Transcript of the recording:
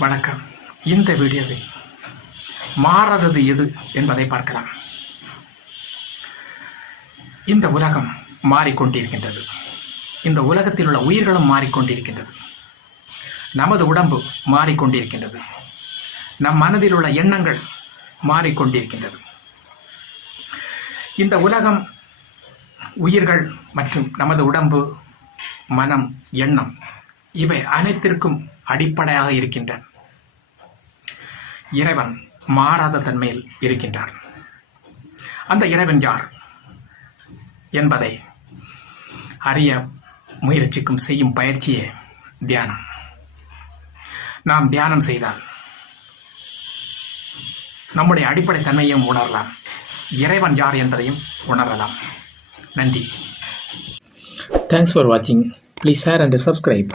வணக்கம். இந்த வீடியோவில் மாறாதது எது என்பதை பார்க்கலாம். இந்த உலகம் மாறிக்கொண்டிருக்கின்றது. இந்த உலகத்தில் உள்ள உயிர்களும் மாறிக்கொண்டிருக்கின்றது. நமது உடம்பு மாறிக்கொண்டிருக்கின்றது. நம் மனதில் உள்ள எண்ணங்கள் மாறிக்கொண்டிருக்கின்றது. இந்த உலகம் உயிர்கள் மற்றும் நமது உடம்பு மனம் எண்ணம் இவை அனைத்திற்கும் அடிப்படையாக இருக்கின்றன. இறைவன் மாறாத தன்மையில் இருக்கின்றார். அந்த இறைவன் யார் என்பதை அறிய முயற்சிக்கும் செய்யும் பயிற்சியே தியானம். நாம் தியானம் செய்தால் நம்முடைய அடிப்படை தன்மையையும் உணரலாம். இறைவன் யார் என்பதையும் உணரலாம். நன்றி. தேங்க்ஸ் ஃபார் வாட்சிங் ப்ளீஸ் ஷேர் அண்ட் சப்ஸ்கிரைப்